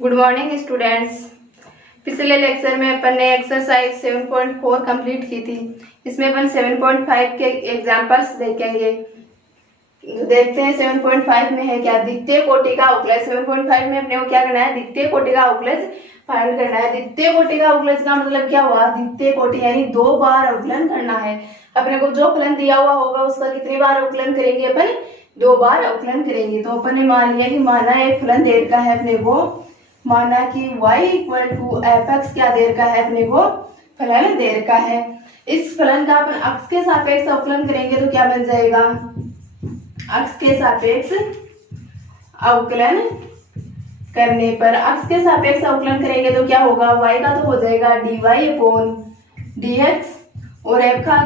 Good morning students. पिछले lecture में अपन ने एक्सरसाइज 7.4 कंप्लीट की थी। इसमें अपन 7.5 के एग्जांपल्स देखेंगे। देखते हैं 7.5 में है क्या, द्वितीय कोटि का अवकलज। 7.5 में अपने को क्या करना है, द्वितीय कोटि का अवकलज फाइंड करना है। द्वितीय कोटि का अवकलज का मतलब क्या हुआ, द्वितीय कोटि यानी 2 बार अवकलन करना है। अपने को जो फलन दिया हुआ होगा उसका कितनी बार अवकलन करेंगे, अपन 2 बार अवकलन करेंगे। तो अपन ने मान लिया कि माना एक फलन दे रखा है अपने को, माना कि y equal to f x क्या दे रखा है अपने को, फलन दे रखा है। इस फलन का अपन अक्ष के सापेक्ष अवकलन करेंगे तो क्या बन जाएगा, अक्ष के सापेक्ष अवकलन करने पर, अक्ष के सापेक्ष अवकलन करेंगे तो क्या होगा, y का तो हो जाएगा dy अपॉन dx और f का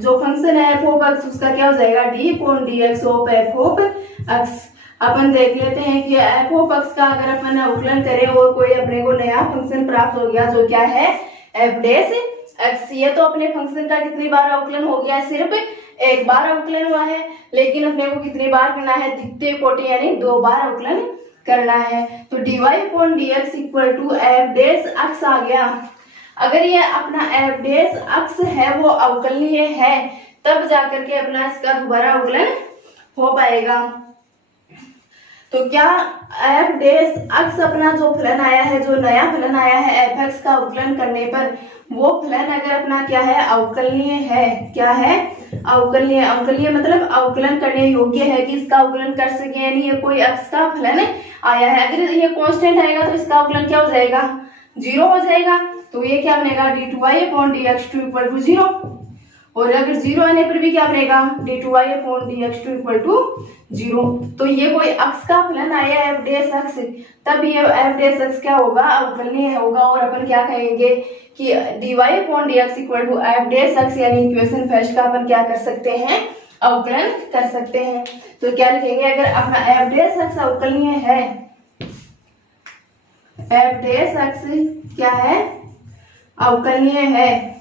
जो फंक्शन है f ऑफ x उसका क्या हो जाएगा d upon dx of f of x। अपन देख लेते हैं कि f ऑफ x का अगर अपन अवकलन करें और कोई अपने को नया फंक्शन प्राप्त हो गया जो क्या है f डैश x। ये तो अपने फंक्शन का कितनी बार अवकलन हो गया, सिर्फ एक बार अवकलन हुआ है, लेकिन अपने को कितनी बार करना है, द्वितीय कोटि यानी 2 बार अवकलन करना है। तो dy upon dx equal to f dash x आ गया। अगर ये अपना f डैश x है वो अवकलनीय है तब जाकर के अपना इसका दोबारा अवकलन हो पाएगा। तो क्या f डैश x अपना जो फलन आया है, जो नया फलन आया है f x का अवकलन करने पर, वो फलन अगर अपना क्या है, अवकलनीय है। क्या है, अवकलनीय। अवकलनीय मतलब अवकलन करने योग्य है कि इसका अवकलन कर सके, यानी ये कोई x का फलन आया है। अगर ये कांस्टेंट आएगा तो इसका अवकलन क्या हो जाएगा, 0 हो जाएगा। तो ये क्या बनेगा, d2y upon dx2 equal to 0। और अगर 0 आने पर भी क्या बनेगा, d2y upon dx2 equal to 0। तो ये कोई अक्ष का फलन आया है f डैश x, तब ये f डैश x क्या होगा, अवकलनीय होगा। और अपन क्या कहेंगे कि dy upon dx equal to f dash x यानी इक्वेशन फर्स्ट का अपन क्या कर सकते हैं, अवकलन कर सकते हैं। तो क्या लिखेंगे, अगर अपना f डैश x अवकलनीय है, f डैश x क्या है, अवकलनीय है,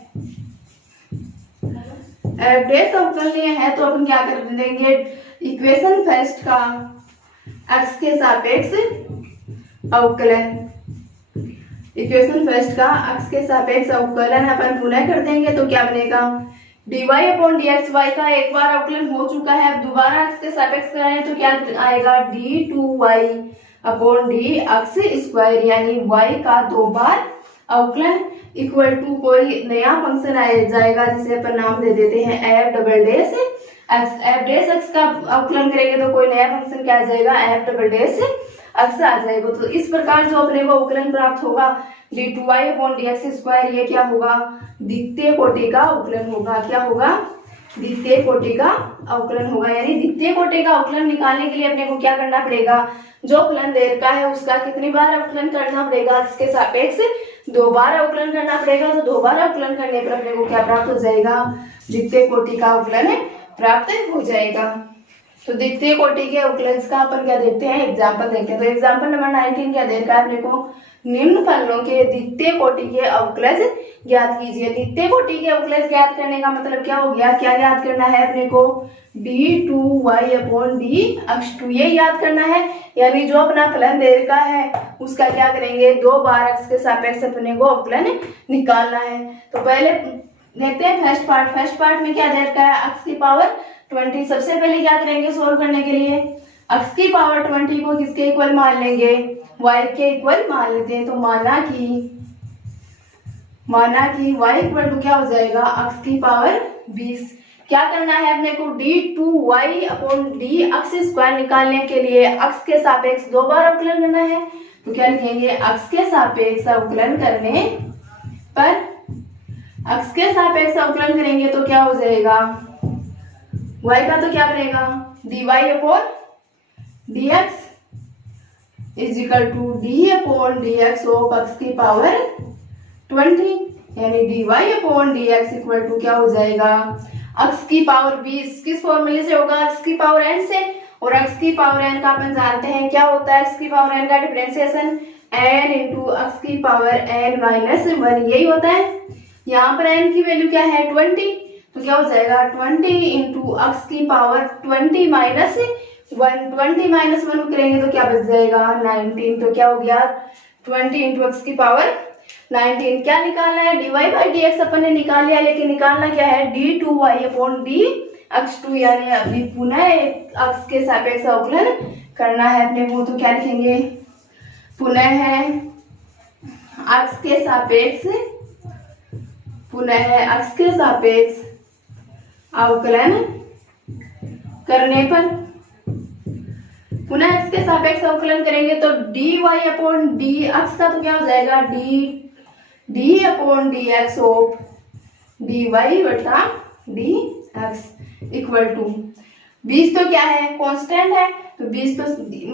f डैश अवकलनीय है, तो अपन क्या कर देंगे, इक्वेशन फर्स्ट का x के सापेक्ष अवकलन, इक्वेशन फर्स्ट का x के सापेक्ष अवकलन अपन पुनः कर देंगे। तो क्या बनेगा, dy अपॉन dx y का एक बार अवकलन हो चुका है, अब दोबारा x के सापेक्ष करें तो क्या आएगा, d2y अपॉन dx स्क्वायर यानी y का 2 बार अवकलन इक्वल टू कोई नया फंक्शन आ जाएगा जिसे अपन नाम दे देते हैं f double dash x। f dash x का अवकलन करेंगे तो कोई नया फंक्शन क्या आ जाएगा, f डबल डैश x आ जाएगा। तो इस प्रकार जो अपने को अवकलन प्राप्त होगा d2y अपॉन dx स्क्वायर, ये क्या होगा, द्वितीय कोटि का अवकलन होगा। क्या होगा, द्वितीय कोटि का अवकलन होगा। यानी द्वितीय कोटि का अवकलन निकालने के लिए अपने को क्या करना पड़ेगा, जो फलन दे रखा है उसका कितनी बार अवकलन करना पड़ेगा, इसके सापेक्ष 2 बार अवकलन करना पड़ेगा। तो 2 बार अवकलन करने पर अपने को क्या प्राप्त हो जाएगा, द्वितीय कोटि का अवकलन प्राप्त हो जाएगा। तो द्वितीय कोटि के अवकलन का अपन क्या देखते हैं, एग्जाम्पल देखते हैं। तो एग्जाम्पल नंबर 19 क्या दे रखा है अपने को, निम्न फलनों के द्वितीय कोटि के अवकलज ज्ञात कीजिए। द्वितीय कोटि के अवकलज ज्ञात करने का मतलब क्या हो गया, क्या ज्ञात करना है अपने को, d2y अपॉन dx2 ये याद करना है। यानी जो अपना फलन दे रखा है उसका क्या करेंगे, 2 बार x के सापेक्ष अपने को अवकलन निकालना है। तो पहले देखते हैं फर्स्ट पार्ट। फर्स्ट पार्ट में क्या दे रखा है, x की पावर 20। सबसे पहले क्या करेंगे, सोल्व करने के लिए x की पावर 20 को किसके इक्वल मान लेंगे, y के इक्वल मान लेते हैं। तो माना कि y इक्वल टू क्या हो जाएगा, x की पावर 20। क्या करना है अपने को, d2y अपॉन dx स्क्वायर निकालने के लिए x के सापेक्ष 2 बार अवकलन करना है। तो क्या लिखेंगे, x के सापेक्ष अवकलन करने पर, x के सापेक्ष अवकलन करेंगे तो क्या हो जाएगा, y का तो क्या बनेगा, dy upon dx is equal to d upon dx of x की पावर 20 यानी dy upon dx equal to क्या हो जाएगा, x की पावर 20 किस फॉर्मूले से होगा, x की पावर n से। और x की पावर n का अपन जानते हैं क्या होता है, x की पावर n का डिफरेंशिएशन n इंटू x की पावर n माइनस 1 यही होता है। यहाँ पर n की वैल्यू क्या है, 20। तो क्या हो जाएगा, 20 इंटू x की पावर 20 माइनस 20 माइनस 1 करेंगे तो क्या बच जाएगा 19। तो क्या हो गया 20 इंटू एक्स की पावर 19। क्या निकालना है dy by d x upon ने निकाल लिया, लेकिन निकालना क्या है d2y upon d x to, यानी अभी पुनः एक्स के सापेक्ष अवकलन करना है अपने को। तो क्या लिखेंगे पुनः है एक्स के सापेक्ष, पुनः एक्स के सापेक्ष अवकलन करने पर, पुनः एक्स के सापेक्ष अवकलन करेंगे तो dy अपॉन डी एक्स का तो क्या हो जाएगा D upon d x of dy बटा डी एक्स इक्वल टू 20 तो क्या है कांस्टेंट है, तो 20 तो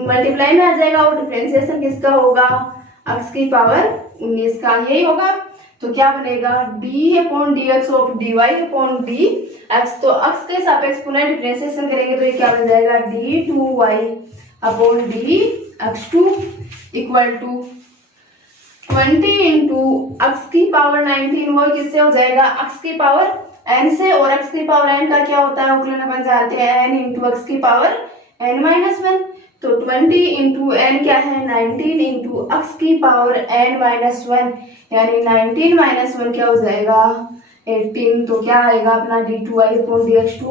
मल्टीप्लाई में आ जाएगा और डिफरेंशिएशन किसका होगा एक्स की पावर 19 का, यही होगा। तो क्या बनेगा d upon d x of d y upon d x, तो एक्स के सापेक्ष पुनः डिफरेंशिएशन करेंगे तो ये क्या बन जाएगा d two y upon d x two equal to 20 into x की पावर 19, वो किससे हो जाएगा एक्स की पावर n से, और x की पावर n का क्या होता है अवकलन अपन जानते हैं n इंटू एक्स की पावर n माइनस 1। तो 20 इंटू n क्या है 19 इंटू एक्स की पावर n माइनस 1, यानी 19 माइनस 1 क्या हो जाएगा 18। तो क्या आएगा अपना d2y upon dx2,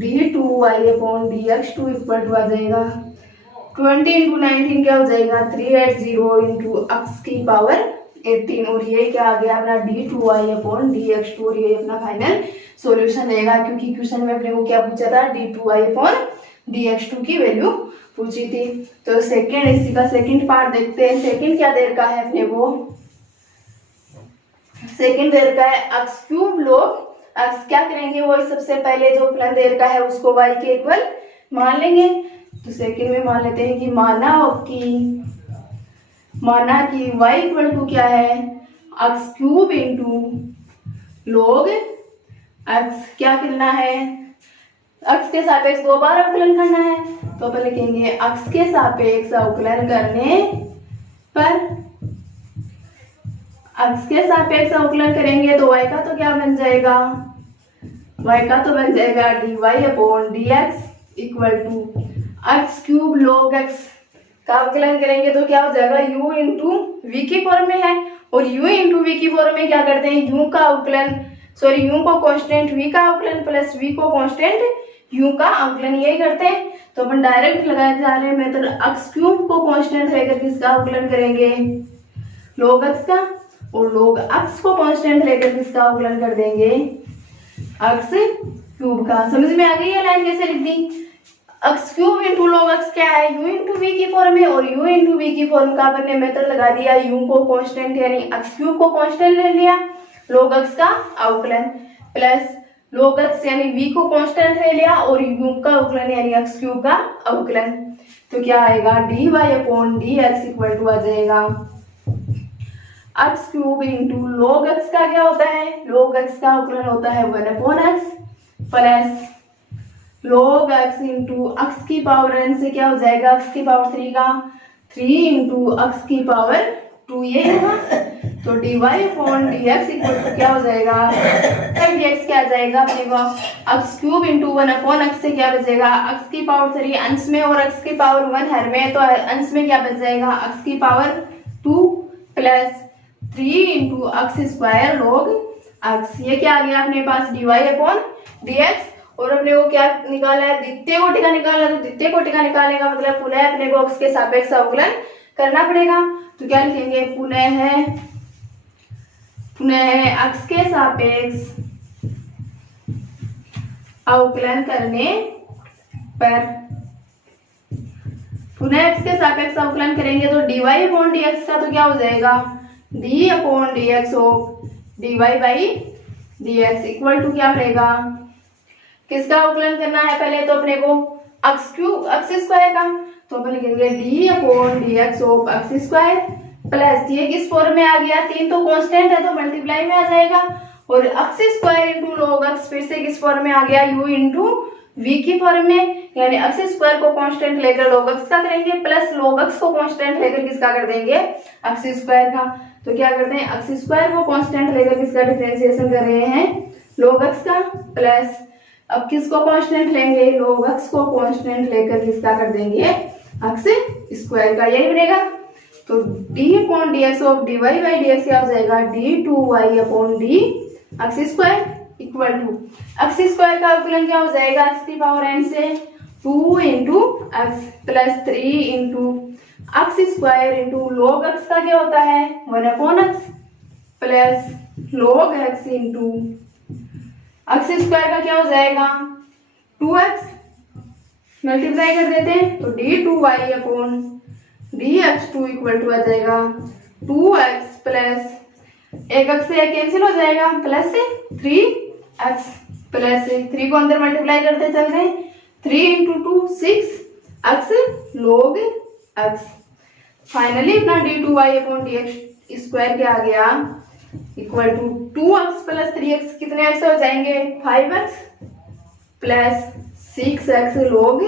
d2y upon dx2 equal to आ जाएगा 20 इंटू 19 क्या हो जाएगा 380 इंटू एक्स की पावर 18, और ये क्या आ गया अपना d2y अपॉन dx2, और ये अपना फाइनल सॉल्यूशन रहेगा, क्योंकि क्वेश्चन में अपने को क्या पूछा था d2y अपॉन dx2 की वैल्यू पूछी थी। तो सेकंड इसी का सेकंड पार्ट देखते हैं। सेकंड क्या दे रखा है अपने को, सेकंड दे रखा है x क्यूब log x, क्या करेंगे वो सबसे पहले जो फलन दे रखा है उसको y के इक्वल मान लेंगे। तो सेकंड में मान लेते हैं कि माना कि y इक्वल टू क्या है x cube into log x, क्या करना है एक्स के सापेक्ष 2 बार अवकलन करना है। तो अपन लिखेंगे एक्स के सापेक्ष अवकलन करने पर, एक्स के सापेक्ष अवकलन करेंगे तो y का तो क्या बन जाएगा y का तो बन जाएगा dy upon dx equal to x cube log x का अवकलन करेंगे तो क्या हो जाएगा u इंटू वी की फॉर्म में है, और u इंटू वी की फॉर्म में क्या करते हैं u का अवकलन, सॉरी u को कांस्टेंट v का अवकलन प्लस v को कांस्टेंट u का अवकलन, यही करते हैं। तो अपन डायरेक्ट लगाए जा रहे हैं मेथड एक्स क्यूब को कांस्टेंट लेकर किसका अवकलन करेंगे log x का, और log x को कांस्टेंट लेकर किसका अवकलन कर देंगे x क्यूब का। समझ में आ गई है लाइन कैसे लिख दी। X cube into log x क्या है u इंटू वी की फॉर्म में, और u इंटू वी की फॉर्म का अपन ने मेथड लगा दिया, u को कांस्टेंट यानी एक्स क्यूब को कांस्टेंट ले लिया, log x का अवकलन प्लस log x यानी v को कांस्टेंट ले लिया, और u का अवकलन यानी एक्स क्यूब का अवकलन। तो क्या आएगा dy upon dx equal to आ जाएगा x cube into log x का क्या होता है log x का अवकलन होता है 1 upon x plus log x into x की पावर n से क्या हो जाएगा x की पावर 3 का 3 इंटू एक्स की पावर 2, ये होगा। तो dy upon dx equal to क्या हो जाएगा dx क्या आ जाएगा अपने को x cube into 1 upon x से क्या बचेगा x की पावर 3 अंश में, और x की पावर 1 हर में, तो अंश में क्या बच जाएगा x की power 2 plus 3 into x square log x, ये क्या आ गया अपने पास dy अपॉन dx। और अपने को क्या निकाला है द्वितीय कोटि का निकाला, तो द्वितीय कोटि का निकालने का मतलब पुनः अपने को x के सापेक्ष अवकलन करना पड़ेगा। तो क्या लिखेंगे पुनः x के सापेक्ष अवकलन करने पर, पुनः x के सापेक्ष अवकलन करेंगे तो dy अपॉन dx का तो क्या हो जाएगा d upon dx of dy by dx equal to क्या रहेगा, किसका अवकलन करना है पहले तो अपने को एक्स क्यूब एक्स स्क्वायर का, तो अपन लिखेंगे D upon dx of x square plus ये किस फॉर्म में आ गया 3 तो कांस्टेंट है तो मल्टीप्लाई में आ जाएगा, और x square into log x फिर से किस फॉर्म में आ गया u इंटू वी की फॉर्म में, यानी एक्स स्क्वायर को कांस्टेंट लेकर log x का करेंगे प्लस log x को कांस्टेंट लेकर किसका कर देंगे एक्स स्क्वायर का। तो क्या करते हैं एक्स स्क्वायर को कांस्टेंट लेकर किसका डिफरेंशिएशन कर रहे हैं log x का प्लस अब किसको कांस्टेंट लेंगे, log x को कांस्टेंट लेकर किसका कर देंगे, x स्क्वायर का, यही बनेगा। तो d upon d x of d y by d x क्या हो जाएगा, d2y upon d x square equal to x square का अवकलन क्या हो जाएगा, x की पावर n से 2 into x plus 3 into x square into log x का क्या होता है 1 upon x plus log x into x square का क्या हो जाएगा 2x, मल्टीप्लाई कर देते हैं तो d2y upon dx2 equal to आ जाएगा 2x प्लस एक x से एक कैंसिल हो जाएगा प्लस से 3x प्लस 3 को अंदर मल्टीप्लाई करते चल रहे हैं 3 into 2 6x log x। Finally अपना d2y अपॉन dx स्क्वायर क्या आ गया equal to 2x plus 3x कितने x हो जाएंगे 5x plus 6x log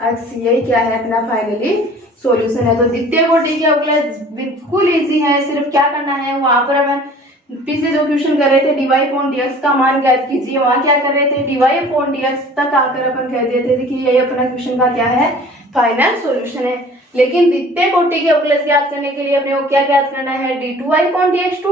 x। यही क्या है अपना फाइनली सॉल्यूशन है। तो द्वितीय कोटि के अवकलन बिल्कुल इजी है, सिर्फ क्या करना है वहां पर अपन पिछले जो क्वेश्चन कर रहे थे dy अपॉन dx का मान ज्ञात कीजिए, वहां क्या कर रहे थे dy अपॉन dx तक आकर अपन कह देते थे कि ये अपना क्वेश्चन का क्या है फाइनल सॉल्यूशन है। लेकिन द्वितीय कोटि के अवकलन ज्ञात करने के लिए अपने को क्या ज्ञात करना है d2y अपॉन dx2,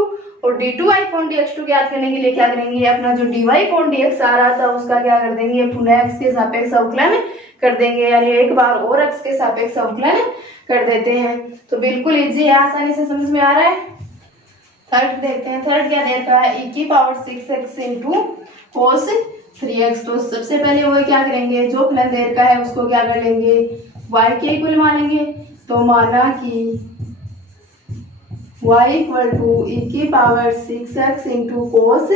और d2y अपॉन dx2 ज्ञात करने के लिए क्या करेंगे अपना जो dy अपॉन dx आ रहा था उसका क्या कर देंगे पुनः x के सापेक्ष अवकलन कर देंगे, यानी एक बार और x के सापेक्ष अवकलन कर देते हैं। तो बिल्कुल इजी है, आसानी से समझ में आ रहा है। थर्ड देखते हैं, थर्ड क्या देता है e की power 6x into cos 3x। तो सबसे पहले वो क्या करेंगे जो फलन दे रखा है उसको क्या कर लेंगे y के इक्वल मानेंगे। तो माना कि y इक्वल टू e की power 6x into cos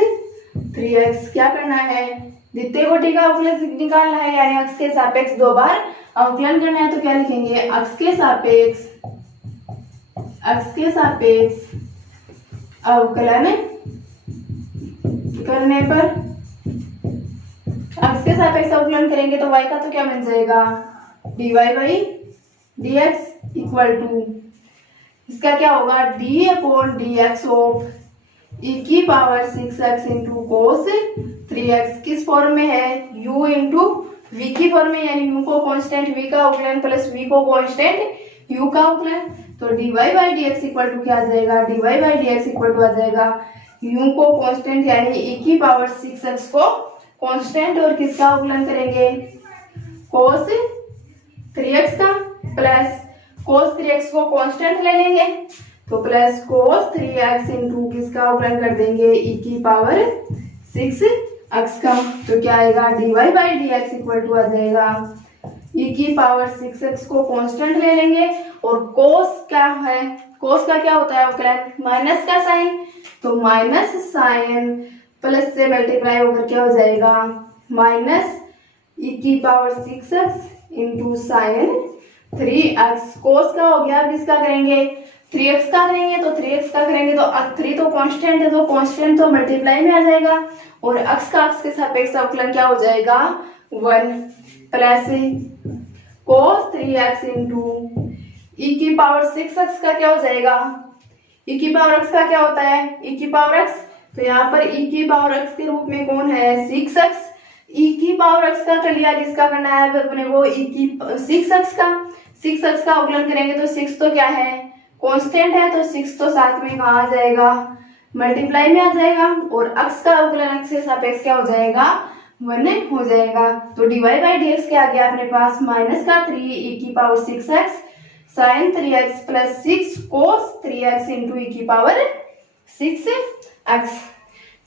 3x। क्या करना है द्वितीय कोटि का अवकलन निकालना है, यानी x के सापेक्ष दो बार अवकलन करना है। तो क्या लिखेंगे x के सापेक्ष अवकलन करने पर x के सापेक्ष अवकलन करेंगे तो y का तो क्या बन जाएगा dy by dx equal to इसका क्या होगा d upon dx of e की power 6x into cos 3x। किस फॉर्म में है u इंटू v की फॉर्म में, यानी u को कांस्टेंट v का अवकलन प्लस v को कांस्टेंट u का अवकलन। तो dy by dx equal to क्या आ जाएगा dy by dx equal to आ जाएगा u को कांस्टेंट यानी e की पावर 6x को कांस्टेंट और किसका अवकलन करेंगे cos 3x का प्लस cos 3x को कांस्टेंट ले लेंगे तो प्लस cos 3x इंटू किसका अवकलन कर देंगे e की पावर 6x का। तो क्या आएगा dy by dx equal to आ जाएगा e की पावर 6x को कांस्टेंट ले लेंगे और cos क्या है cos का क्या होता है अवकलन माइनस का साइन, तो माइनस साइन प्लस से मल्टीप्लाई होकर क्या हो जाएगा माइनस e की power 6x into sine 3x। cos का हो गया, अब किसका करेंगे 3x का करेंगे तो 3x का करेंगे तो 3 तो कांस्टेंट है तो कांस्टेंट तो मल्टीप्लाई में आ जाएगा और x का x के सापेक्ष अवकलन क्या हो जाएगा 1 plus cos 3x into e की पावर 6x का क्या हो जाएगा e की पावर x का क्या होता है e की पावर x, तो यहाँ पर e की पावर x के रूप में कौन है 6x। e की पावर x का कर लिया, जिसका करना है अपने को e की 6x का अवकलन करेंगे तो 6 तो क्या है कांस्टेंट है तो 6 तो साथ में कहाँ आ जाएगा मल्टीप्लाई में आ जाएगा और x का अवकलन x के सापेक्ष क्या हो जाएगा 1 हो जाएगा। तो dy बाई dx क्या आ गया अपने पास माइनस का 3 e की power 6x sine 3x plus 6 cos 3x into e की पावर 6x।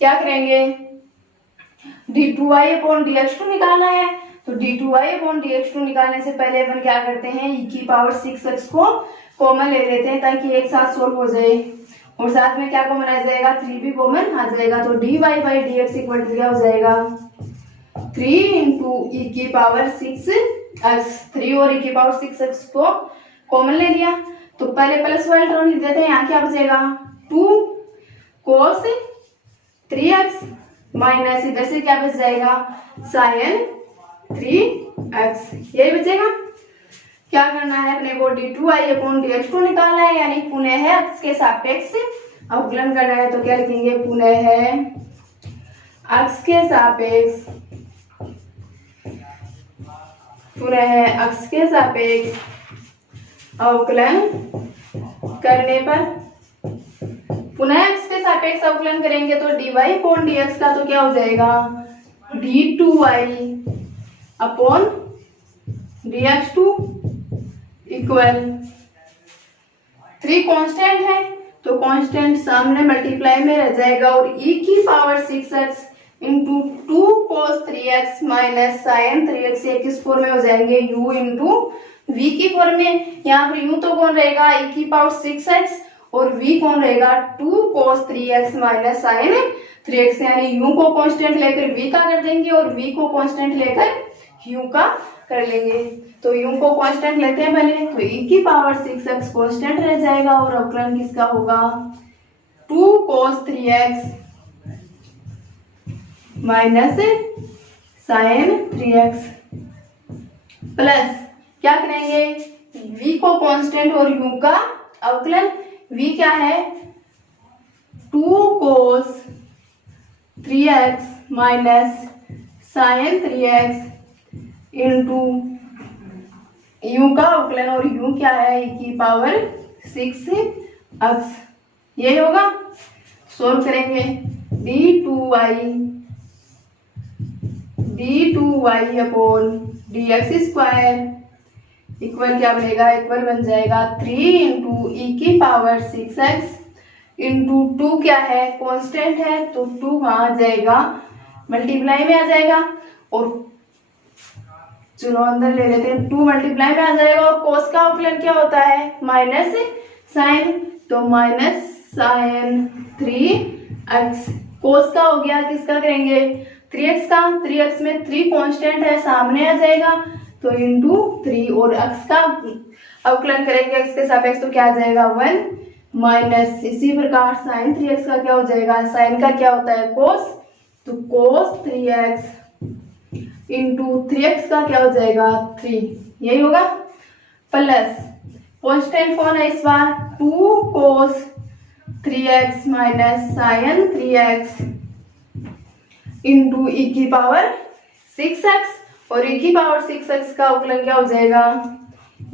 क्या करेंगे d2y अपॉन dx2 निकालना है, तो d2y अपॉन dx2 निकालने से पहले अपन क्या करते हैं e की पावर 6x को कॉमन ले लेते हैं ताकि एक साथ सोल्व हो जाए और साथ में क्या कॉमन आ जाएगा 3 भी कॉमन आ जाएगा। तो dy by dx equal to क्या हो जाएगा 3 इंटू e की पावर 6x। 3 और e की पावर 6x को कॉमन ले लिया तो पहले प्लस वाला टर्म लिख देते हैं, यहाँ क्या बचेगा 2 cos 3x माइनस इधर से क्या बच जाएगा साइन 3x, यही बचेगा। क्या करना है अपने को d2y अपॉन dx2 निकालना है, यानी पुनः है x के सापेक्ष अवकलन करना है। तो क्या लिखेंगे पुनः है x के सापेक्ष पुनः अक्ष के सापेक्ष अवकलन करने पर, पुनः अक्ष के सापेक्ष अवकलन करेंगे तो dy अपॉन dx का तो क्या हो जाएगा d2y upon dx2 equal 3 constant है तो कांस्टेंट सामने मल्टीप्लाई में रह जाएगा और e की power 6x into 2 cos 3x minus sine 3x ये किस फॉर्म में हो जाएंगे u इंटू v की फॉर्म में। यहाँ पर u तो कौन रहेगा e की पावर 6x और v कौन रहेगा 2 cos 3x minus sine 3x, यानी u को कांस्टेंट लेकर v का कर देंगे और v को कांस्टेंट लेकर u का कर लेंगे। तो u को कांस्टेंट लेते हैं पहले, तो e की पावर 6x कांस्टेंट रह जाएगा और अवकलन किसका होगा 2 cos 3x minus sine 3x plus क्या करेंगे v को कांस्टेंट और u का अवकलन। v क्या है 2 cos 3x minus sine 3x into u का अवकलन और u क्या है e की पावर 6x, ये होगा। सोल्व करेंगे d2y upon dx square equal क्या बनेगा, इक्वल बन जाएगा 3 इंटू ई की पावर 6x इंटू 2 क्या है कांस्टेंट है तो 2 वहां आ जाएगा मल्टीप्लाई में आ जाएगा और चलो अंदर ले लेते हैं 2 मल्टीप्लाई में आ जाएगा और कोस का अवकलन क्या होता है माइनस साइन, तो माइनस साइन 3x कोस का हो गया, किसका करेंगे 3x का, 3x में 3 कांस्टेंट है सामने आ जाएगा तो इंटू 3 और x का अवकलन करेंगे x के सापेक्ष तो क्या आ जाएगा 1 माइनस, इसी प्रकार साइन 3x का क्या हो जाएगा, साइन का क्या होता है कोस, तो कोस 3x इंटू 3x का क्या हो जाएगा 3, यही होगा। प्लस कांस्टेंट कौन है इस बार 2 cos 3x minus sine 3x into e की पावर 6x और ई की पावर 6x का अवकलन क्या हो जाएगा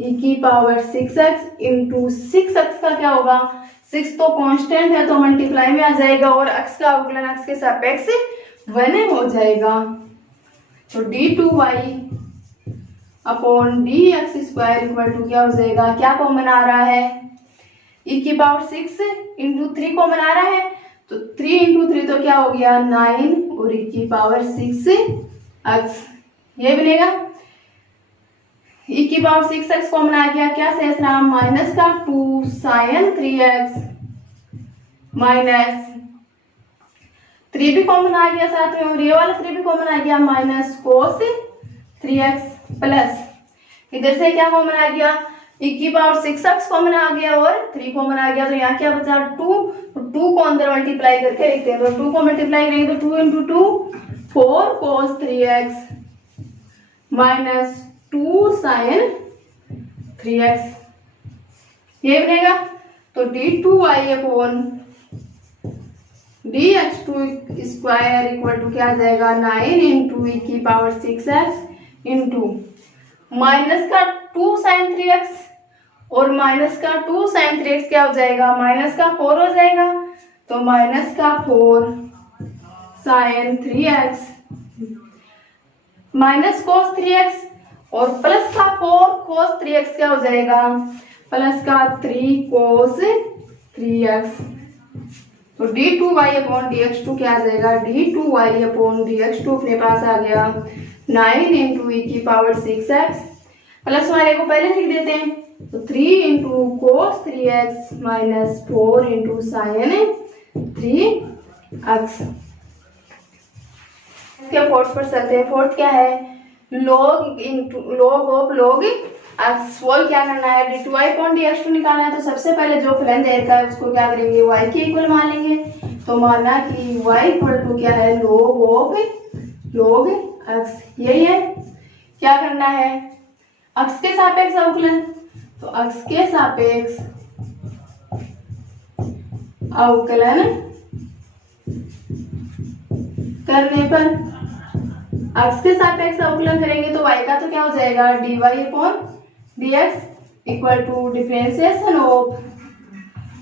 ई की पावर 6x इंटू 6x का क्या होगा 6 तो कांस्टेंट है तो मल्टीप्लाई में आ जाएगा और x का अवकलन x के सापेक्ष 1 हो जाएगा। तो d2y upon dx square equal to क्या हो जाएगा, क्या कॉमन आ रहा है e की पावर 6 इंटू 3 कॉमन आ रहा है तो 3 इंटू 3 तो क्या हो गया 9 और e की पावर 6x, ये बनेगा। e की पावर 6x कॉमन आ गया, क्या शेष रहा माइनस का 2 साइन 3x माइनस 3 भी कॉमन आ गया साथ में और ये वाला 3 भी कॉमन आ गया माइनस कोस 3x प्लस इधर से क्या कॉमन आ गया e की पावर 6x कॉमन आ गया और 3 कॉमन आ गया तो यहाँ क्या बचा 2 को अंदर मल्टीप्लाई करके लिखते हैं तो 2 को मल्टीप्लाई करेंगे तो 2 into 2 4 cos 3x minus 2 sign 3x, ये बनेगा। तो d2y upon dx2 square equal to क्या आ जाएगा 9 इंटू ई की पावर 6x इंटू माइनस का 2 साइन 3x और माइनस का 2 साइन 3x क्या हो जाएगा माइनस का 4 हो जाएगा तो माइनस का 4 sign 3x minus cos 3x और प्लस का 4 cos 3x क्या हो जाएगा प्लस का 3 cos 3x, तो d2y अपॉन dx2 क्या आ जाएगा d2y अपॉन dx2 अपने पास आ गया 9 इंटू ई की पावर 6x प्लस वाले को पहले लिख देते हैं तो 3 into cos 3x minus 4 into sine 3x। इसके फोर्थ पर चलते हैं। फोर्थ क्या है log into log of log x, वो क्या करना है d2y अपॉन dx2 निकालना है तो सबसे पहले जो फलन देता है उसको क्या करेंगे y के इक्वल मान लेंगे तो माना कि y इक्वल टू क्या है log ऑफ log x, यही है। क्या करना है x के सापेक्ष अवकलन, तो x के सापेक्ष अवकलन करने पर x के सापेक्ष अवकलन करेंगे तो y का तो क्या हो जाएगा dy upon dx equal to differentiation of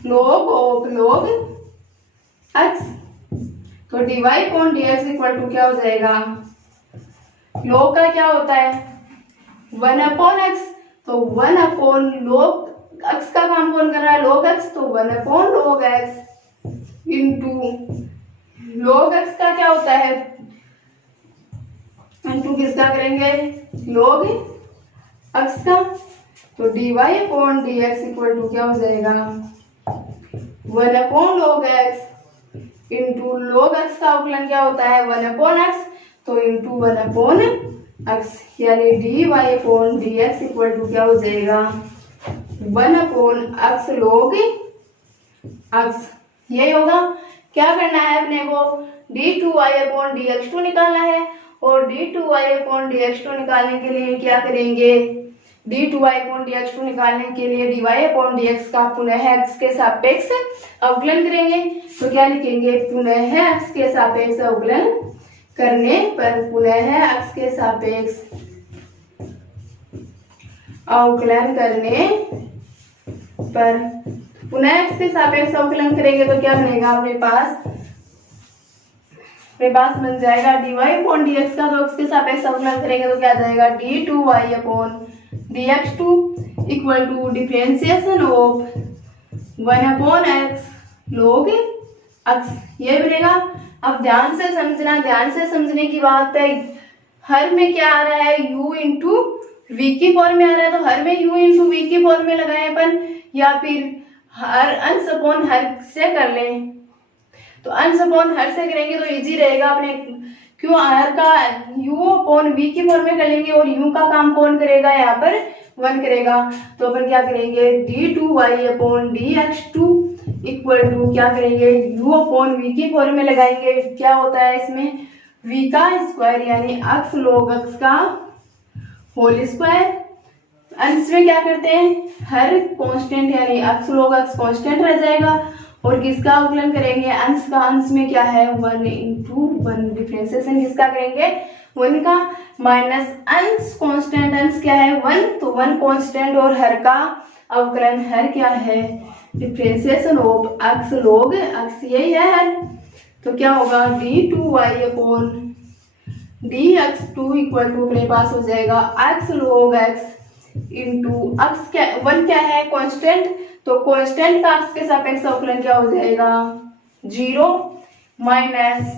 log x। तो dy upon dx equal to क्या हो जाएगा, log का क्या होता है 1 अपॉन x, तो 1 अपॉन log x का काम कौन कर रहा है log x, तो 1 upon log x into log x का क्या होता है इंटू किसका करेंगे log x का, तो dy upon dx equal to क्या हो जाएगा 1 upon log x into log x का अवकलन क्या होता है 1 अपॉन x, तो इंटू 1 अपॉन x, यानी dy upon dx equal to क्या हो जाएगा 1 अपॉन x log x। यही होगा। क्या करना है अपने को d2y अपॉन dx2 निकालना है, और d2y अपॉन dx2 निकालने के लिए क्या करेंगे d2y अपॉन dx2 निकालने के लिए dy अपॉन dx का पुनः x के सापेक्ष अवकलन करेंगे। तो क्या लिखेंगे पुनः x के सापेक्ष अवकलन करने पर, पुनः x के सापेक्ष अवकलन करने पर, पुनः x के सापेक्ष अवकलन करेंगे तो क्या बनेगा अपने पास बन जाएगा dy अपॉन dx का, तो x के सापेक्ष अवकलन करेंगे तो क्या जाएगा d2y upon dx2 equal to differentiation of 1 upon x log x, ये बनेगा। अब ध्यान से समझना, ध्यान से समझने की बात है, हर में क्या आ रहा है u इंटू वी की फॉर्म में आ रहा है, तो हर में u इंटू वी की फॉर्म में लगाए अपन, या फिर हर अंश अपॉन हर से कर लें, तो अंश अपॉन हर से करेंगे तो इजी रहेगा अपने, क्यों हर का u अपॉन v की फॉर्म में कर लेंगे और u का काम कौन करेगा यहाँ पर 1 करेगा। तो अपन क्या करेंगे d2y upon dx2 equal to क्या करेंगे u अपॉन v की फॉर्म में लगाएंगे, क्या होता है इसमें v का स्क्वायर यानी x log x का होल स्क्वायर। अंश में क्या करते हैं हर कांस्टेंट यानी x log x कांस्टेंट रह जाएगा, और किसका अवकलन करेंगे अंश का, अंश में क्या है 1 इंटू 1, डिफरेंशिएशन किसका करेंगे 1 का, माइनस अंश कांस्टेंट, अंश क्या है 1, तो 1 कांस्टेंट, और हर का अवकलन, हर क्या है differentiation of x log x, यही है हर। तो क्या होगा d2y upon dx2 equal to अपने पास हो जाएगा x log x into x क्या 1 क्या है कांस्टेंट, तो कांस्टेंट का x के सापेक्ष अवकलन क्या हो जाएगा 0 minus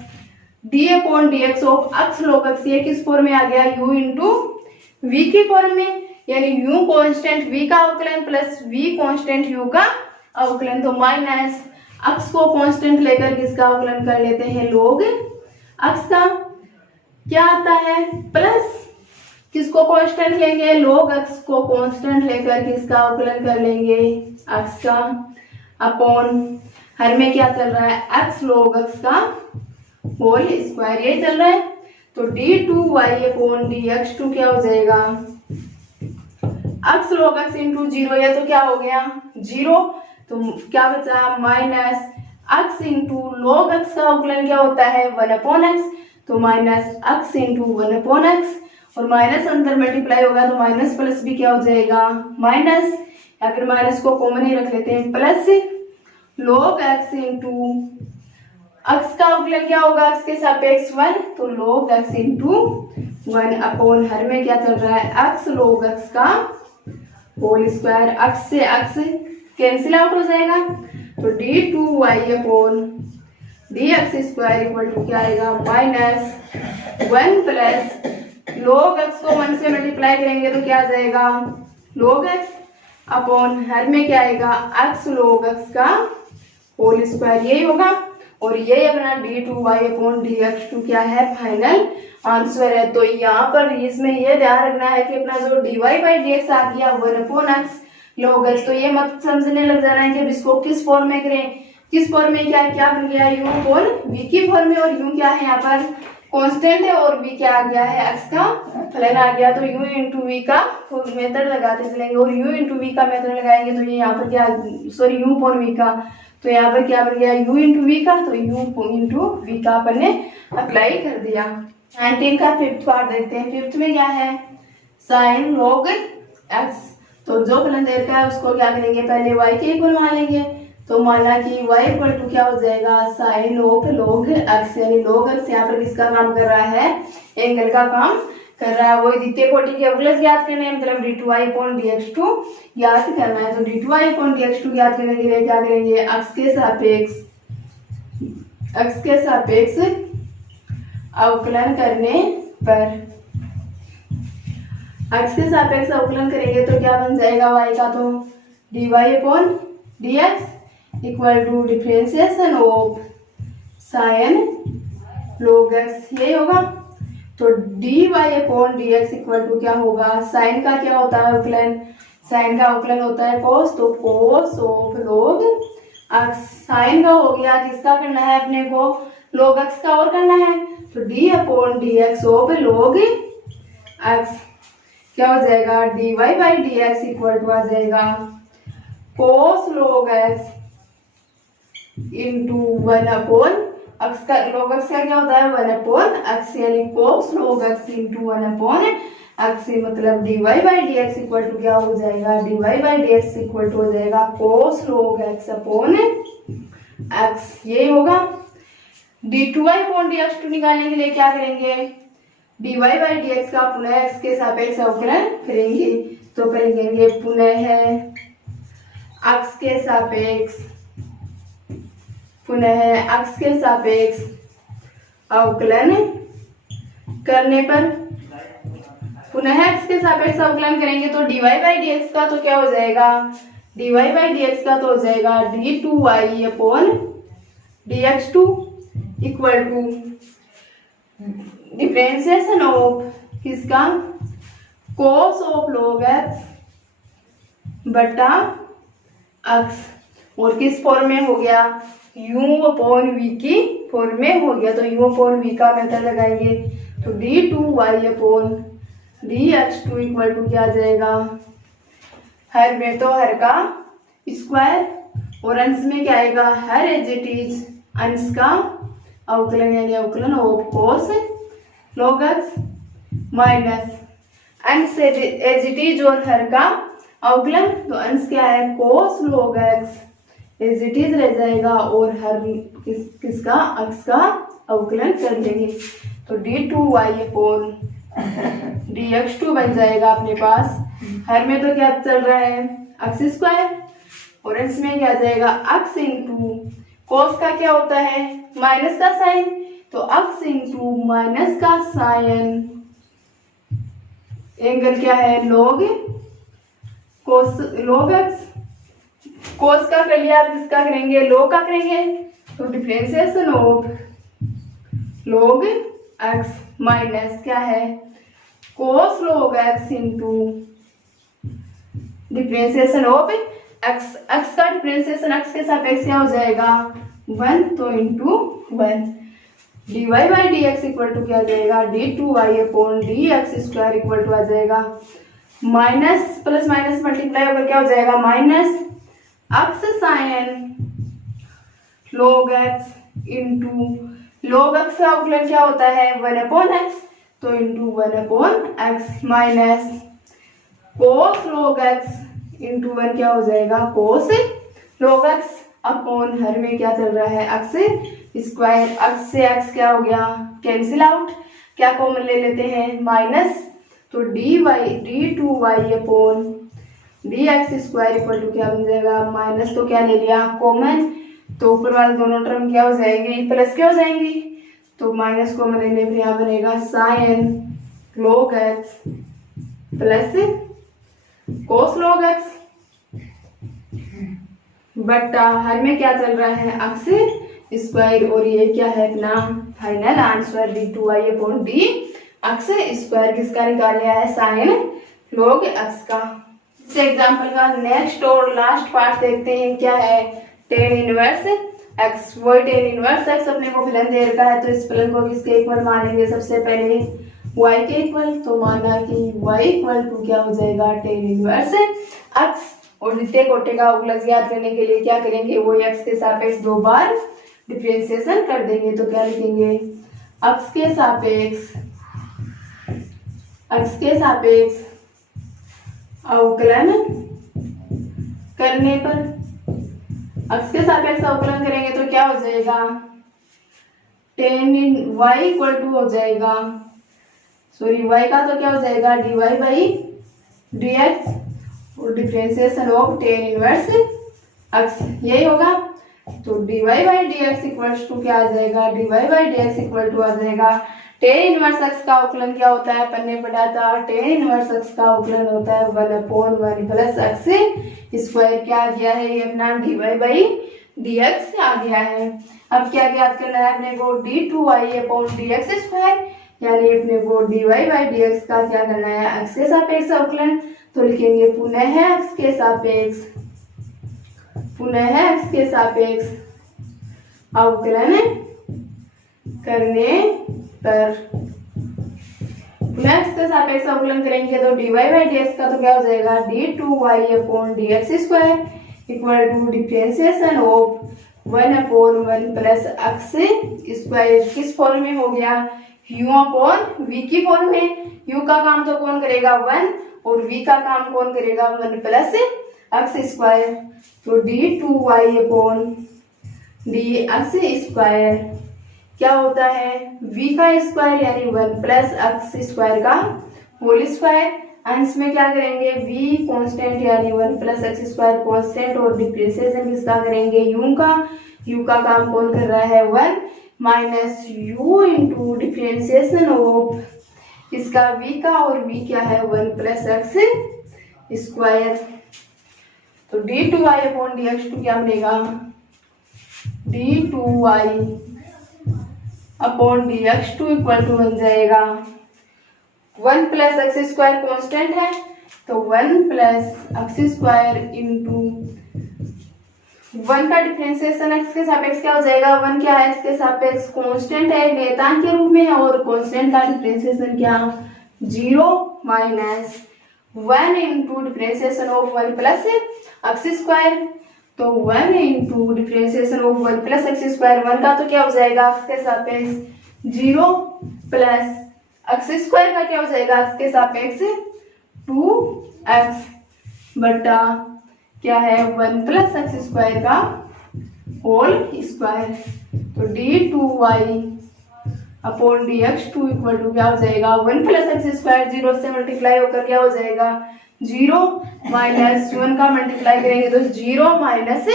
d upon dx of x log x, ये किस फॉर्म में आ गया u इंटू v की फॉर्म में, यानी u कांस्टेंट v का अवकलन प्लस v कांस्टेंट u का अवकलन, तो माइनस x को कांस्टेंट लेकर किसका अवकलन कर लेते हैं log x का, क्या आता है प्लस किसको कांस्टेंट लेंगे log x को कांस्टेंट लेकर किसका अवकलन कर लेंगे x का, अपॉन हर में क्या चल रहा है x log x का होल स्क्वायर, ये चल रहा है। तो d2y अपॉन dx2 क्या हो जाएगा x log x इंटू 0, ये तो क्या हो गया 0, तो क्या बचा minus x into log x का अवकलन क्या होता है 1 अपॉन x, तो minus x into 1 upon x, और माइनस अंदर मल्टीप्लाई होगा तो माइनस प्लस भी क्या हो जाएगा माइनस, या फिर माइनस को कॉमन ही रख लेते हैं, plus log x into x का अवकलन क्या होगा x के सापेक्ष 1, तो log x इंटू 1 अपॉन हर में क्या चल रहा है x log x का होल स्क्वायर, x से x कैंसिल आउट हो जाएगा, तो d2y upon dx square equal to क्या आएगा माइनस 1 प्लस log x को 1 से मल्टीप्लाई करेंगे तो क्या आ जाएगा log x अपॉन हर में क्या आएगा x log x का होल स्क्वायर, यही होगा। और ये अपना d2y अपॉन dx2 क्या है फाइनल आंसर है। तो यहाँ पर इसमें ये ध्यान रखना है कि अपना जो dy बाई dx आ गया 1 अपॉन x log x, तो ये मत समझने लग जाना है कि इसको किस फॉर्म में करें, किस फॉर्म में क्या बन गया u अपॉन v की फॉर्म में, और u क्या है यहाँ पर कांस्टेंट है, और v क्या आ गया है x का फलन आ गया, तो u इंटू वी का मेथड लगाते चलेंगे, और u इंटू वी का मेथड लगाएंगे तो ये यहाँ पर क्या सॉरी u अपॉन v का, तो यहाँ पर क्या बन गया u इंटू वी का, तो u इंटू वी का अपन ने अप्लाई कर दिया। 19 का फिफ्थ पार्ट देखते हैं। फिफ्थ में क्या है, साइन log x। तो जो फलन दे रखा है उसको क्या करेंगे, पहले y के इक्वल मान लेंगे। तो माना कि y इक्वल टू क्या हो जाएगा, साइन ऑफ log x, यानी log x यहाँ पर किसका काम कर रहा है, एंगल का काम कर रहा है। वही द्वितीय कोटि के अवकलज ज्ञात करने हैं, मतलब d2y अपॉन dx2 ज्ञात करना है। तो d2y अपॉन dx2 ज्ञात करने के लिए क्या करेंगे, x के सापेक्ष अवकलन करने पर, x के सापेक्ष अवकलन करेंगे तो क्या बन जाएगा y का, तो dy upon dx equal to differentiation of sine log x, यही होगा। तो dy upon dx equal to क्या होगा, साइन का क्या होता है अवकलन, साइन का अवकलन होता है cos, तो cos of log x। Sine का हो गया, किसका करना है अपने को, log x का और करना है। तो d upon dx of log x क्या हो जाएगा, dy by dx equal to आ जाएगा cos log x into 1 upon x का, log x का क्या होता है 1 अपॉन x, यानी cos log x into 1 upon x, मतलब dy by dx equal to क्या हो जाएगा, dy by dx equal to हो जाएगा cos log x upon x, ये होगा। d2y अपॉन dx2 निकालने के लिए क्या करेंगे, dy बाई dx का पुनः x के सापेक्ष अवकलन करेंगे। तो करेंगे पुनः x के सापेक्ष, पुनः x के सापेक्ष अवकलन करने पर, पुनः x के सापेक्ष अवकलन करेंगे तो dy बाई dx का तो क्या हो जाएगा, dy बाई dx का तो हो जाएगा d2y upon dx2 equal to differentiation of किसका, cos ऑफ log x बटा x, और किस फॉर्म में हो गया, u अपॉन v की फॉर्म में हो गया। तो u अपॉन v का मेथड लगाएंगे तो d2y upon dx2 equal to क्या आ जाएगा, हर में तो हर का स्क्वायर, और अंश में क्या आएगा, हर एज इट इज अंश का अवकलन, यानी अवकलन of cos log x minus अंश एज इट इज और हर का अवकलन, तो अंश क्या है cos log x as it is रह जाएगा, और हर किसका, x का अवकलन कर लेंगे। तो d2y अपॉन dx2 बन जाएगा अपने पास, हर में तो क्या चल रहा है x स्क्वायर, और अंश में क्या जाएगा x इंटू cos का क्या होता है माइनस का साइन, तो x इंटू माइनस का साइन, एंगल क्या है log x, cos का कर लिया, अब इसका करेंगे log का करेंगे, तो differentiation of log x minus क्या है cos log x into differentiation of x, x का डिफरेंशिएशन x के सापेक्ष क्या हो जाएगा 1, तो into 1, dy by dx equal to क्या आ जाएगा, d2y upon dx square equal to आ जाएगा माइनस प्लस माइनस मल्टीप्लाई होकर क्या हो जाएगा, minus x sine log x into log x का अवकलन क्या होता है 1 अपॉन x, तो into 1 upon x minus cos log x into 1 क्या हो जाएगा cos log x अपॉन हर में क्या चल रहा है x स्क्वायर, x से x क्या हो गया कैंसिल आउट, क्या कॉमन ले लेते हैं माइनस, तो d2y upon dx square equal to क्या बन जाएगा, माइनस तो क्या ले लिया कॉमन, तो ऊपर वाले दोनों टर्म क्या हो जाएंगी प्लस क्या हो जाएंगी, तो माइनस कॉमन लेने पर यहाँ बनेगा sine log x plus cos log x बटा हर में क्या चल रहा है x स्क्वायर, और ये क्या है अपना final answer d2y upon dx square, किसका निकाल लिया है साइन log x का। इस एग्जाम्पल का नेक्स्ट और लास्ट पार्ट देखते हैं, क्या है tan इनवर्स x, वो tan इनवर्स x अपने को फलन दे रखा है, तो इस फलन को किसके इक्वल मानेंगे, सबसे पहले y के इक्वल, तो माना कि y इक्वल टू क्या हो जाएगा tan इनवर्स x, और द्वितीय कोटि का अवकलज ज्ञात करने के लिए क्या करेंगे, वो x के सापेक्ष 2 बार डिफरेंशिएशन कर देंगे, तो क्या लिखेंगे x के सापेक्ष अक्ष के सापेक्ष अवकलन करने पर, अक्ष के सापेक्ष अवकलन करेंगे तो क्या हो जाएगा, tan y इक्वल टू हो जाएगा, सॉरी y का तो क्या हो जाएगा dy बाई dx और differentiation of tan inverse x, यही होगा। तो dy by dx equal to क्या आ जाएगा, dy by dx equal to आ जाएगा tan इनवर्स अक्ष का अवकलन क्या होता है, अपन ने पढ़ा था tan इनवर्स अक्ष का अवकलन होता है 1/1 प्लस अक्ष स्क्वायर, क्या आ गया है ये अपना dy बाई dx आ गया है। अब क्या ज्ञात करना है अपने को, d2y/dx स्क्वायर, यानी अपने को dy बाई dx का क्या करना है, अक्ष के सापेक्ष अवकलन। तो लिखेंगे पुनः अक्ष के सापेक्ष, पुनः अक्ष के सापेक्ष अवकलन करने पर, पुनः अक्ष के सापेक्ष अवकलन करेंगे तो dy बाई dx का तो क्या हो जाएगा, d2y/dx square equal to differentiation of 1/1 plus x square, किस फॉर्म में हो गया, u/v की फॉर्म में। u का काम तो कौन करेगा 1 और v का काम कौन करेगा 1 प्लस अक्ष स्क्वायर। तो d2y/dx स्क्वायर क्या होता है, v का स्क्वायर यानी 1 प्लस अक्ष स्क्वायर का होल स्क्वायर। अंश में क्या करेंगे, v कांस्टेंट यानी 1 प्लस एक्स स्क्वायर कांस्टेंट और डिफरेंशिएशन किसका करेंगे, u का। u का काम कौन कर रहा है 1 minus u into differentiation of इसका v का, और v क्या है 1 प्लस एक्स स्क्वायर। तो d2y/dx क्या बनेगा, d2y/dx इक्वल टू बन जाएगा 1 प्लस एक्स स्क्वायर कॉन्स्टेंट है तो 1 प्लस एक्स स्क्वायर इंटू 1 का डिफरेंशिएशन एक्स के सापेक्ष क्या हो जाएगा, 1 क्या है इसके सापेक्ष कांस्टेंट है नियतांक के रूप में, और कांस्टेंट का डिफरेंशिएशन क्या 0 minus 1 into differentiation of 1 plus x square. तो 1 into differentiation of 1 plus x square, 1 का तो क्या हो जाएगा एक्स के सापेक्ष 0 प्लस एक्स स्क्वायर का क्या हो जाएगा एक्स के सापेक्ष 2x बटा क्या है 1 प्लस एक्स स्क्वायर का होल स्क्वायर। तो d2y/dx इक्वल टू क्या हो जाएगा 1 प्लस एक्स स्क्वायर, 0 से मल्टीप्लाई होकर क्या हो जाएगा 0 माइनस 1 का मल्टीप्लाई करेंगे तो 0 माइनस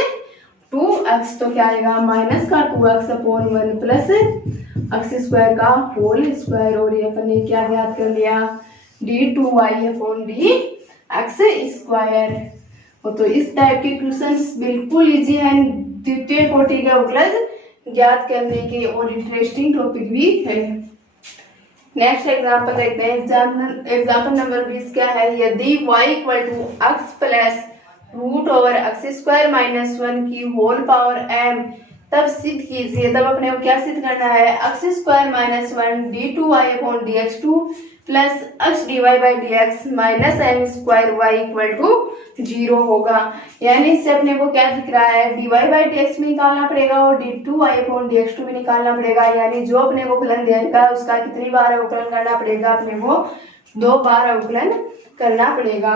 2x, तो क्या आएगा माइनस का 2x upon 1 plus x square का होल स्क्वायर। और ये अपन ने क्या ज्ञात कर लिया d2y/dx स्क्वायर। तो इस टाइप के क्वेश्चंस बिल्कुल इजी है, द्वितीय कोटि के अवकलन ज्ञात करने के और इंटरेस्टिंग टॉपिक भी है। नेक्स्ट एग्जांपल देखते हैं। एग्जांपल नंबर 20 क्या है, यदि y equal to x plus root over x square minus 1 की होल पावर m, तब सिद्ध कीजिए। तब अपने को क्या सिद्ध करना है, x square minus 1 d2y/dx plus x dy/dx minus m square y equal to 0 होगा। यानी इससे अपने को क्या दिख रहा है, dy/dx भी निकालना पड़ेगा और d2y/dx भी निकालना पड़ेगा। यानी जो अपने को फलन देगा उसका कितनी बार अवकलन करना पड़ेगा, अपने को 2 बार अवकलन करना पड़ेगा।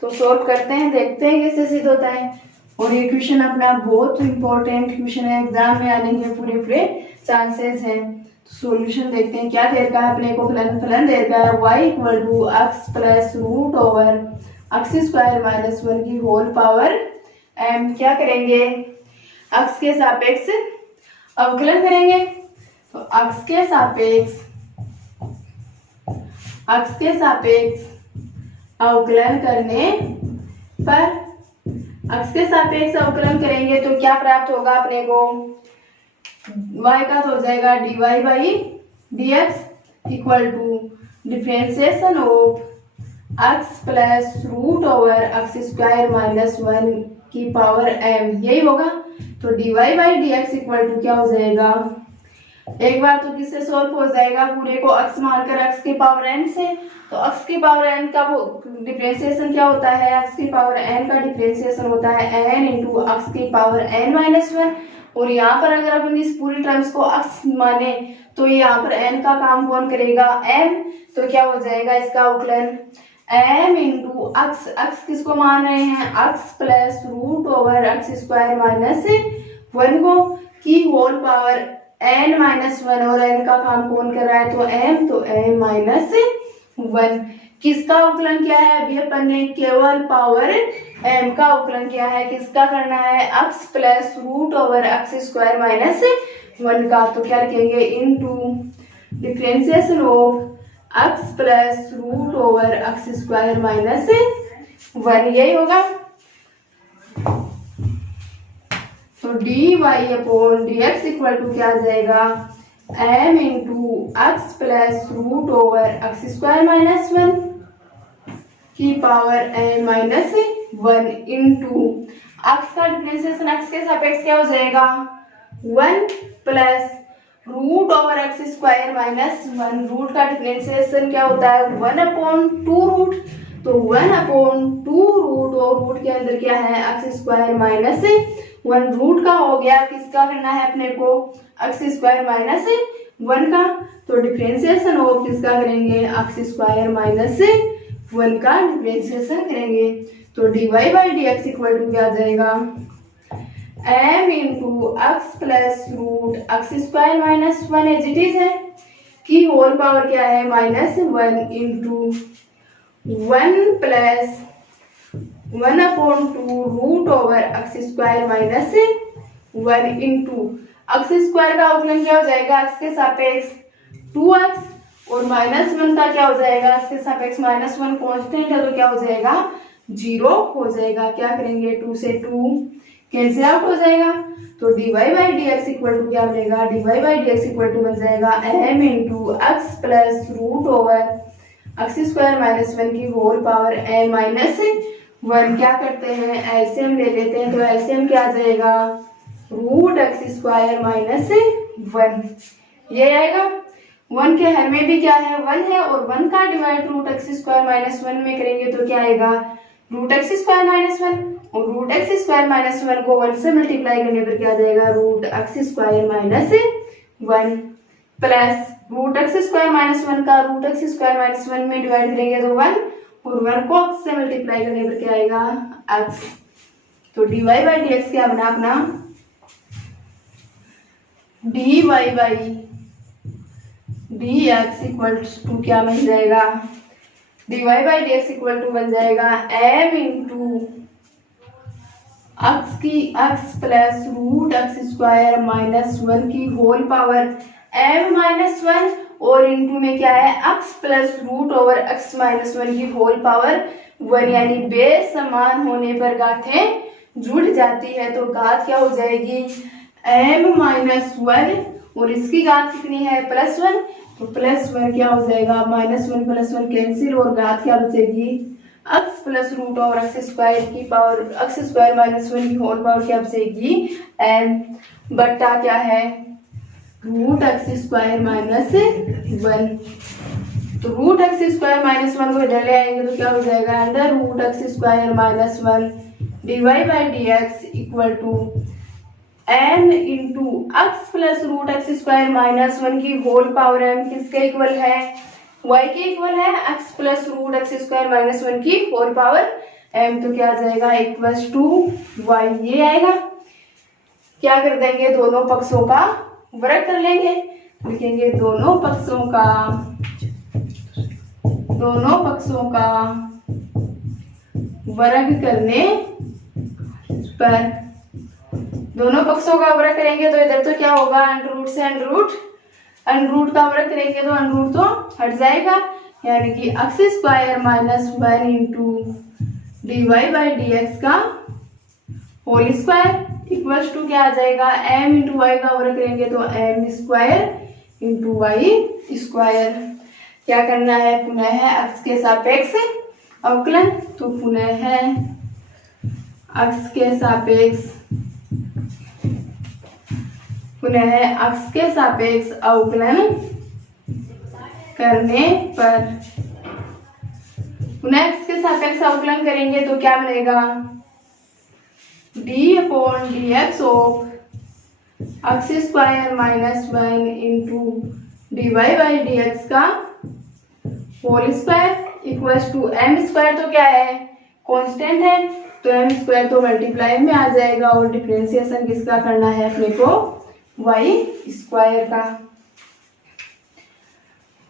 तो सॉल्व करते हैं, देखते हैं कैसे सिद्ध होता है। और ये क्वेश्चन अपना बहुत इंपॉर्टेंट क्वेश्चन है, एग्जाम में आने के पूरे चांसेस हैं। सॉल्यूशन देखते हैं। क्या दे रखा है अपने को, फलन दे रखा है y इक्वल टू एक्स plus root over x square minus 1 की होल पावर m। क्या करेंगे, एक्स के सापेक्ष अवकलन करेंगे। तो एक्स के सापेक्ष अवकलन करने पर, एक्स के सापेक्ष अवकलन करेंगे तो क्या प्राप्त होगा अपने को, y का तो हो जाएगा dy/dx equal to differentiation of x plus root over x square minus 1 की पावर m, यही होगा। तो dy/dx इक्वल टू क्या हो जाएगा, एक बार तो किससे सॉल्व हो जाएगा, पूरे को x मानकर x की पावर n से। तो x की पावर n का वो डिफरेंशिएशन क्या होता है, x की पावर n का डिफरेंशिएशन होता है n इंटू एक्स की पावर n माइनस 1। और यहाँ पर अगर अपन इस पूरी टर्म्स को अक्स माने तो यहाँ पर n का काम कौन करेगा, m। तो क्या हो जाएगा इसका अवकलन m इंटू अक्स, अक्स किसको मान रहे हैं, अक्स plus root over x square minus 1 को की होल पावर n माइनस 1, और n का काम कौन कर रहा है तो m, तो m माइनस 1। किसका अवकलन क्या है, अभी अपन ने केवल पावर m का अवकलन किया है, किसका करना है, x plus root over x square minus 1 का। तो क्या लिखेंगे, into differentiation of x plus root over x square minus 1, यही होगा। तो d y upon d x equal to क्या आ जाएगा, m into x plus root over x square minus 1 की power m minus 1 into x का differentiation x के सापेक्ष क्या हो जाएगा, 1 plus root over x square minus 1, root का डिफरेंशिएशन क्या होता है 1 अपॉन 2 रूट, तो 1 अपॉन 2 रूट, और रूट के अंदर क्या है एक्स स्क्वायर माइनस 1, रूट का हो गया, किसका करना है अपने को, एक्स स्क्वायर माइनस 1 का। तो डिफरेंशिएशन ऑफ किसका करेंगे, एक्स स्क्वायर माइनस 1 का डिफरेंशिएशन करेंगे। तो d y by d x equal to क्या आ जाएगा, m into x plus root x square minus 1 as it is है, की होल पावर क्या है minus 1 into 1 plus 1 upon 2 root over x square minus 1 into x square का अवकलन क्या हो जाएगा, अक्स के सापेक्ष 2x, और माइनस 1 का क्या हो जाएगा, अक्स के सापेक्ष माइनस 1 कांस्टेंट है, तो क्या हो जाएगा 0 हो जाएगा। क्या करेंगे, 2 से 2 कैंसिल आउट हो जाएगा। तो dy by d x equal to क्या बनेगा, dy by d x equal to बन जाएगा m into x plus root over x square minus 1 की होल पावर m माइनस 1। क्या करते हैं, एलसीएम ले लेते हैं, तो एलसीएम क्या आ जाएगा, रूट एक्स स्क्वायर माइनस 1, ये आएगा। 1 के हर में भी क्या है 1 है, और 1 का divide root x square minus 1 में करेंगे तो क्या आएगा, रूट एक्स स्क्वायर माइनस 1, और रूट एक्स स्क्वायर माइनस 1 को 1 से मल्टीप्लाई करने पर क्या आ जाएगा, root x square minus 1 plus root x square minus 1 का रूट एक्स स्क्वायर माइनस 1 में डिवाइड करेंगे तो 1, और 1 को x से मल्टीप्लाई करने पर क्या आएगा, x। तो dy बाई डी एक्स क्या बना अपना, dy by d x equal to क्या बन जाएगा, dy by d x equal to बन जाएगा m इंटू अक्स की x plus root x square minus 1 की होल पावर m माइनस 1, और इंटू में क्या है x plus root over x minus 1 की होल पावर 1, यानी बेस समान होने पर गांठें जुड़ जाती है, तो घात क्या हो जाएगी m माइनस 1, और इसकी घात कितनी है +1, तो +1 क्या हो जाएगा, -1 +1 कैंसिल, और घात क्या बचेगी x plus root over x square की पावर एक्स स्क्वायर माइनस 1 की होल पावर क्या बचेगी m बट्टा क्या है रूट एक्स स्क्वायर माइनस 1। तो रूट एक्स स्क्वायर माइनस 1 को इधर ले आएंगे तो क्या हो जाएगा, under root x square minus 1 dy by d x equal to m into x plus root x square minus 1 की होल पावर m किसके इक्वल है, y के इक्वल है, x plus root x square minus 1 की whole power m, तो क्या आ जाएगा इक्वल्स टू y, ये आएगा। क्या कर देंगे, दोनों पक्षों का वर्ग कर लेंगे, लिखेंगे दोनों पक्षों का वर्ग करने पर, दोनों पक्षों का वर्ग करेंगे तो इधर तो क्या होगा अंडर रूट से अंडर रूट का वर्ग करेंगे तो अंडर रूट तो हट जाएगा, यानी कि x square minus 1 into dy by d x का होल स्क्वायर इक्वल्स टू क्या आ जाएगा, m इंटू वाई का वर्ग करेंगे तो m square into y square. क्या करना है, पुनः है x के सापेक्ष अवकलन, तो पुनः है x के सापेक्ष अवकलन करने पर, पुनः x के सापेक्ष अवकलन करेंगे तो क्या बनेगा, d upon d x of x square minus 1 into d y by d x का whole square equals to m square तो क्या है, कांस्टेंट है, तो एम स्क्वायर तो मल्टीप्लाई में आ जाएगा और डिफरेंशिएशन किसका करना है अपने को, वाई स्क्वायर का।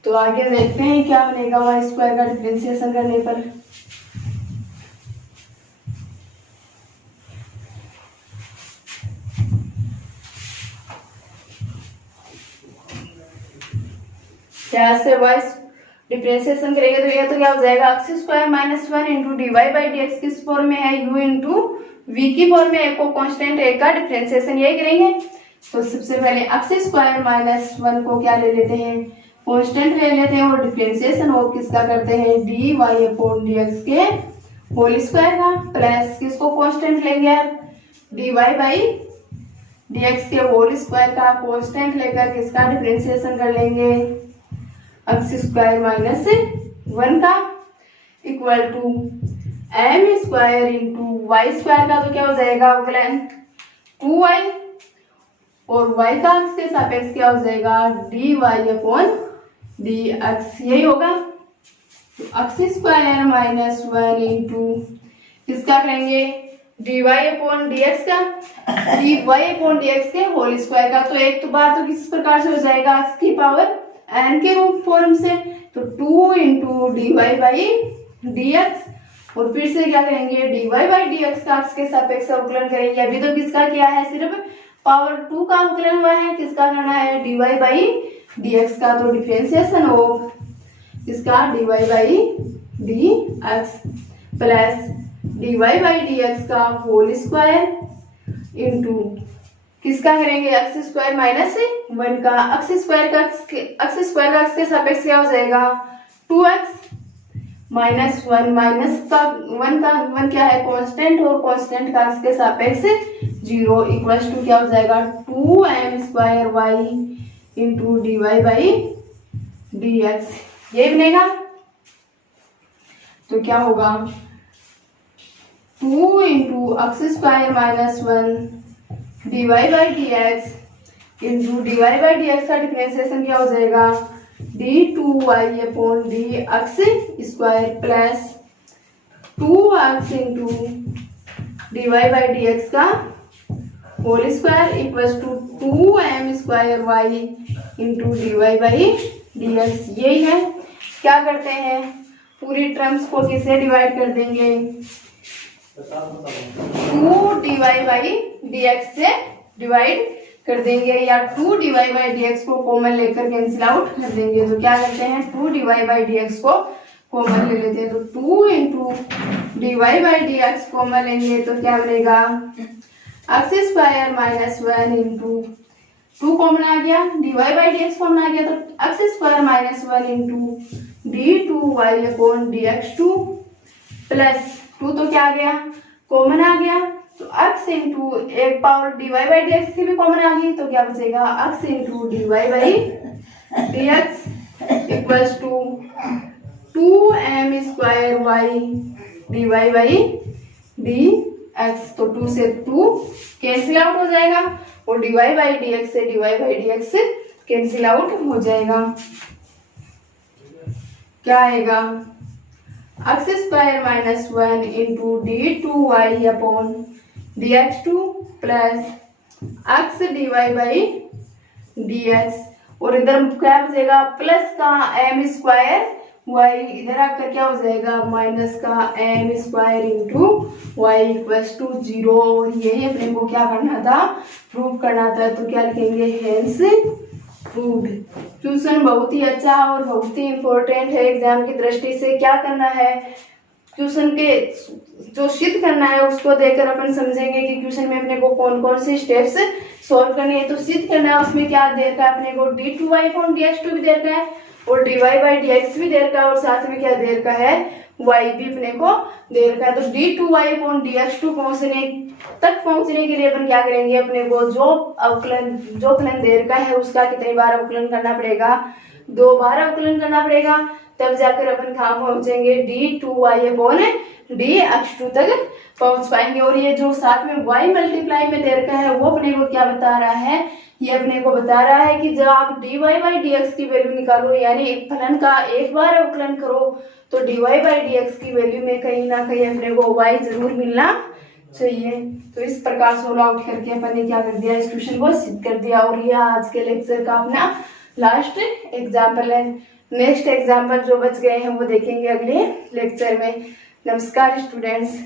तो आगे देखते हैं क्या बनेगा वाई स्क्वायर का डिफरेंशिएशन करने पर। यहाँ से वाई डिफरेंशिएशन करेंगे तो ये तो क्या हो जाएगा, x square minus 1 into d y by d x किस फॉर्म में है, यू इंटू वी की फॉर्म में, एक को कांस्टेंट एक का डिफरेंशिएशन यही करेंगे। तो सबसे पहले एक्स स्क्वायर माइनस 1 को क्या ले लेते हैं, कांस्टेंट ले लेते हैं और डिफरेंशिएशन और किसका करते हैं, d y upon d x के होल स्क्वायर का, प्लस किसको कांस्टेंट लेंगे, d y by d x के होल स्क्वायर का कांस्टेंट लेकर किसका डिफरेंशिएशन कर लेंगे, एक्स स्क्वायर माइनस 1 का equal to m square into y square का तो क्या हो जाएगा अवकलन 2y और y का एक्स के सापेक्ष क्या हो जाएगा, d y upon d x, यही होगा। तो एक्स स्क्वायर माइनस 1 इंटू किसका करेंगे, d y upon d x का, d y upon d x के होल स्क्वायर का। तो एक तो बार तो किस प्रकार से हो जाएगा, एक्स की पावर एन के रूप फॉर्म से, तो 2 into d y by d x और फिर से क्या करेंगे, d y by d x का एक्स के सापेक्ष अवकलन करेंगे। अभी तो किसका किया है, सिर्फ पावर 2 का अवकलन हुआ है, किसका करना है, d y by d x का। तो डिफरेंशिएशन ऑफ किसका, d y by d x plus d y by d x का होल स्क्वायर इंटू किसका करेंगे, एक्स स्क्वायर माइनस 1 का, एक्स स्क्वायर का एक्स के सापेक्ष क्या हो जाएगा, 2x माइनस 1 माइनस का 1 क्या है कांस्टेंट और कांस्टेंट का एक्स के सापेक्ष 0 इक्वल्स टू क्या हो जाएगा, 2m square y into d y by d x, ये बनेगा। तो क्या होगा, 2 into x square minus 1 d y by d x into d y by d x का डिफरेंशिएशन क्या हो जाएगा, d two y upon d x square plus 2x into d y by d x का whole square equals to 2m square y into d y by d x, यही है। क्या करते हैं, पूरी टर्म्स को किससे डिवाइड कर देंगे, 2 d y by d x से डिवाइड कर देंगे, या 2 d y by d x को कॉमन लेकर कैंसिल आउट कर देंगे। तो क्या करते हैं, 2 d y by d x को कॉमन ले लेते हैं, तो 2 into d y by d x common लेंगे तो क्या बनेगा, x square minus 1 into 2 common आ गया, d y by d x common आ गया, तो x square minus 1 into d two y upon d x 2 plus 2 तो क्या आ गया, कॉमन आ गया, तो x इंटू एक power d y by d x की भी कॉमन आ गई, तो क्या बचेगा, x into d y by d x equals to 2m square y d y by d x. तो 2 से 2 कैंसिल आउट हो जाएगा और d y by d x से d y by d x cancel out हो जाएगा। क्या आएगा, x square minus 1 into d two y upon d x 2 plus x d y by d x, और इधर क्या बचेगा, प्लस का एम स्क्वायर वाई, इधर आकर क्या हो जाएगा, माइनस का m square into y equals to 0। और यही अपने को क्या करना था, प्रूव करना था। तो क्या लिखेंगे, हेंस प्रूव्ड। ट्यूशन बहुत ही अच्छा और बहुत ही इम्पोर्टेंट है एग्जाम की दृष्टि से। क्या करना है, ट्यूशन के जो सिद्ध करना है उसको देखकर अपन समझेंगे कि ट्यूशन में अपने को कौन कौन से स्टेप्स सॉल्व करने हैं। तो सिद्ध करना है, उसमें क्या दे रखा है अपने को, d two y upon d x 2 भी दे रखा है और d y by d x भी दे रखा है, और साथ में क्या दे रखा है, वाई भी अपने को दे रखा है। तो d two y upon d x 2 पहुंचने के लिए अपन क्या करेंगे, अपने को जो फलन दे रखा है उसका कितनी बार अवकलन करना पड़ेगा, 2 बार अवकलन करना पड़ेगा, तब जाकर अपन कहाँ पहुंचेंगे, d two y upon d x 2 तक पहुंच पाएंगे। और ये जो साथ में y मल्टीप्लाई में दे रखा है वो अपने को क्या बता रहा है, ये अपने को बता रहा है कि जब आप dy बाई dx की वैल्यू निकालो, यानी एक फलन का एक बार अवकलन करो तो dy बाई dx की वैल्यू में कहीं ना कहीं अपने को y जरूर मिलना चाहिए। तो इस प्रकार सोल्व आउट करके अपन ने क्या कर दिया, इस क्वेश्चन को सिद्ध कर दिया। और ये आज के लेक्चर का अपना लास्ट एग्जाम्पल है। नेक्स्ट एग्जाम्पल जो बच गए हैं वो देखेंगे अगले लेक्चर में। नमस्कार स्टूडेंट्स।